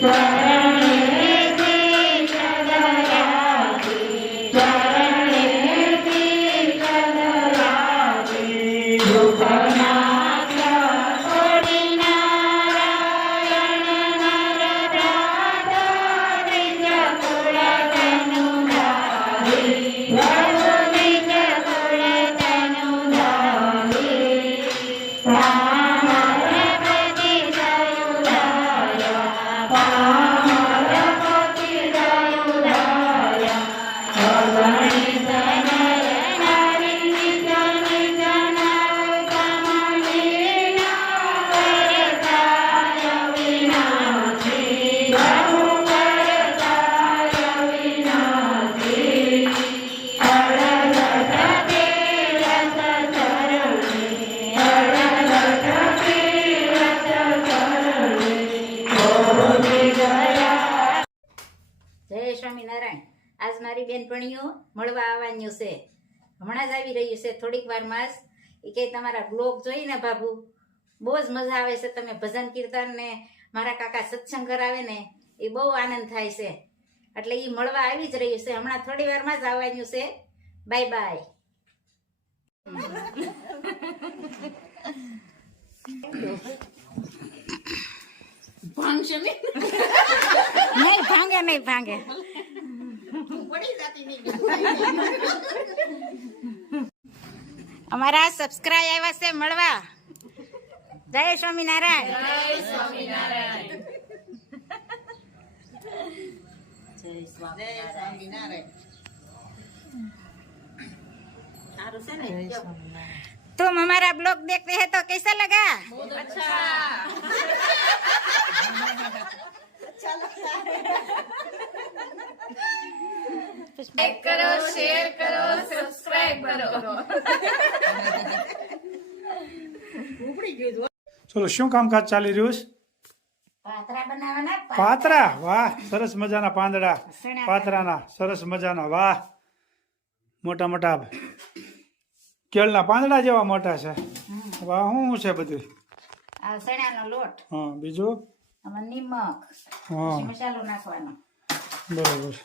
જય સ્વામિનારાયણ. આજ મારી બેનપણીઓ મળવા આવવાનું છે. હમણાં જ આવી રહ્યું છે થોડીક વારમાં જ એ કે તમારા બ્લોગ જોઈને બાબુ બહુ જ મજા આવે છે તમે ભજન કીર્તન ને મારા કાકા સત્સંગ કરાવે ને એ બહુ આનંદ થાય છે. એટલે એ મળવા આવી જ રહ્યું છે. હમણાં થોડી વારમાં જ આવવાનું છે. બાય બાય નહીં ભાંગે નહીં ભાંગે. અમારા સબસ્ક્રાઇબ આવ્યા છે મળવા જય સ્વામિનારાયણ तुम हमारा ब्लॉग देखते हैं तो कैसा लगा લાઈક કરો શેર કરો સબસ્ક્રાઇબ કરો. ચલો શું કામકાજ ચાલી રહ્યું છે? પાતરા બનાવવાના પાતરા? વાહ સરસ મજાના પાંદડા. પાતરાના સરસ મજાના વાહ. મોટા મોટા કેળના પાંદડા જેવા મોટા છે. વાહ શું છે બધું? આ સણાનો લોટ. હા બીજું? આમાં નિમક. મસાલો નાખવાનો. બરોબર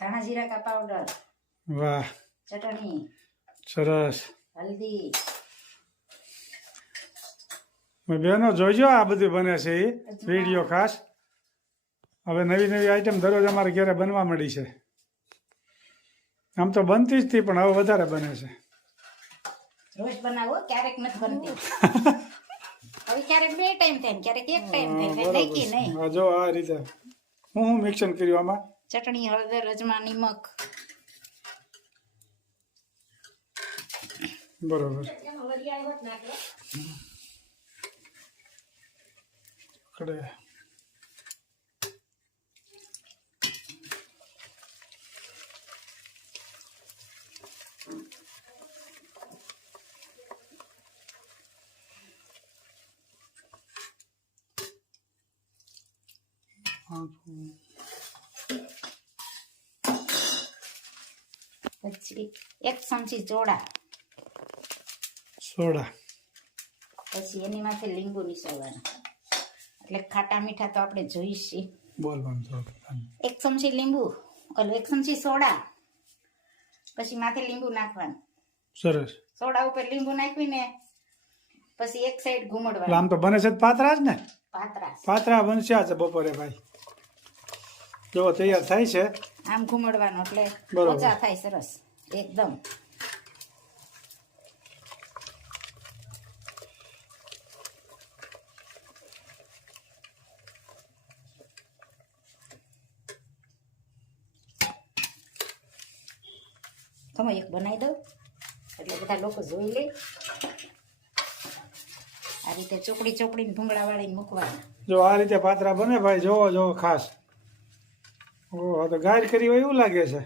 ધાણા જીરા કા પાવડર વાહ ચટણી સરસ હલ્દી બહેનો જોઈજો આ બધું બને છે એ વીડિયો ખાસ હવે નવી નવી આઈટમ દરરોજ અમારે ઘરે બનવા મળી છે આમ તો બનતી જ હતી પણ હવે વધારે બને છે રોજ બનાવો ક્યારેક નથી બનતી હવે ક્યારેક બે ટાઈમ થાય ક્યારેક એક ટાઈમ થાય નહીં જો આ રીતે હું હું મિક્સન કર્યું આમાં ચટણી હળદર અજમા નિમક. બરોબર. કડે. પછી એક ચમચી ચોળા સોડા. પછી એની માથે લીંબુ નીસોવાનું એટલે ખાટા મીઠા તો આપણે જોઈશે. એક ચમચી લીંબુ ઓલું એક ચમચી સોડા. પછી માથે લીંબુ નાખવાનું. સરસ. સોડા ઉપર લીંબુ નાખીને પછી એક સાઈડ ઘૂમડવાનું. આમ તો બને છે પાતરા જ ને? પાતરા. પાતરા બનશે છે બપોરે ભાઈ. જો તૈયાર થાય છે? આમ ઘૂમડવાનું એટલે મજા થાય સરસ. એકદમ. તમે એક બનાવી દઉં એટલે બધા લોકો જોઈ લે. આ રીતે ચોપડી ચોપડીને ભૂંગળા વાળીને મૂકવાના. જો આ રીતે પાતરા બને ભાઈ, જોવો જોવો, ખાસ. ઓહો તો ગાયર કરી હોય એવું લાગે છે.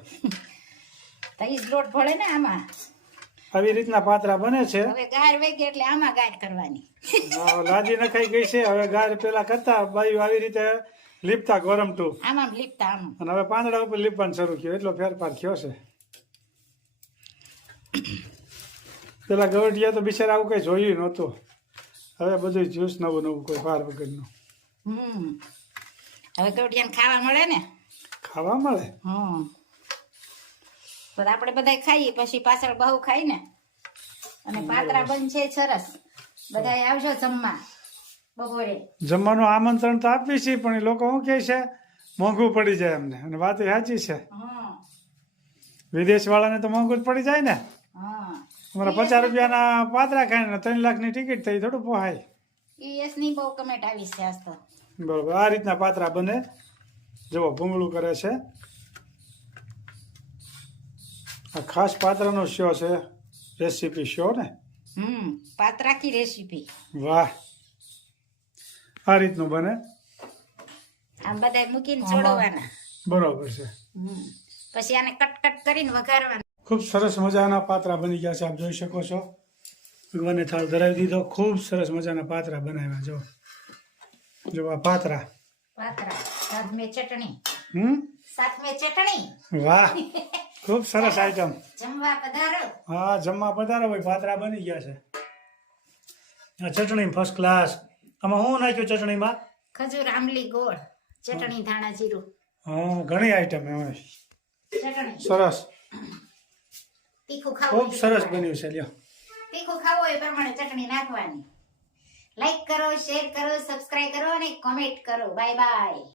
તો ઈ જ લોટ ભળે ને આમાં. આવી રીતના પાતરા બને છે. હવે ગાર વેગે એટલે આમાં ગાઢ કરવાની. લાજી નખાઈ ગઈ છે. હવે ગાર પેલા કરતા બાયું આવી રીતે લીપતા ગરમ ટુ આમાં લીપતા આમ. અને હવે પાંદડા ઉપર લીપવાનું શરૂ થયું. એટલો ફેરફાર થયો છે. પેલા ગવડિયા તો બિચારા આવું કઈ જોયું નહોતું. હવે બધું જ્યુસ નવું નવું કોઈ ફાર વગરનું. હમ. હવે ગવટિયાને ખાવા મળે ને? ખાવા મળે? હમ. તો આપણે બધા ખાઈએ પછી પાછળ બહુ ખાઈ ને. અને પાતરા છે સરસ. બધા આવજો જમવા બપોરે. જમવાનું આમંત્રણ તો આપીએ છીએ પણ એ લોકો શું કહે છે? મોંઘું પડી જાય અમને. અને વાત એ સાચી છે. વિદેશ વાળાને તો મોંઘું જ પડી જાય ને. અમારા પચાસ રૂપિયાના પાતરા ખાઈને ત્રણ લાખની ટિકિટ થઈ થોડું પોહાય. યુએસની બહુ કમેન્ટ આવી છે આજ તો. બરોબર. આ રીતના પાત્રા બને. જુઓ ભૂંગળું કરે છે. આ ખાસ પાત્રનો શો છે? રેસીપી શો ને? હમ પાત્રા કી રેસીપી વાહ. આ રીતનું બને? આ બધા મૂકીને છોડવાના. બરોબર છે. પછી આને કટ કટ કરીને વઘારવાના. ખૂબ સરસ મજાના પાત્રા બની ગયા છે આપ જોઈ શકો છો. ભગવાને થાળ ધરાવી દીધો. ખૂબ સરસ મજાના પાત્રા બનાવ્યા જો જો આ પાત્રા. પાત્રા સાથ મે ચટણી. હમ? સાથ મે ચટણી. વાહ. ખૂબ સરસ આઈટમ જમવા પધારો. હા જમવા પધારો ભાઈ ભાતરા બની ગયા છે. ચટણી ફર્સ્ટ ક્લાસ આમાં શું નાખ્યું ચટણીમાં? ખજૂર આંબલી ગોળ ચટણી ધાણા જીરું. હા ઘણી આઈટમ એમાં. ચટણી. સરસ. તીખું ખાવું ખૂબ સરસ બન્યું છે લ્યો. તીખું ખાવું એ પ્રમાણે ચટણી નાખવાની. લાઈક કરો શેર કરો સબસ્ક્રાઇબ કરો અને કોમેન્ટ કરો. Bye bye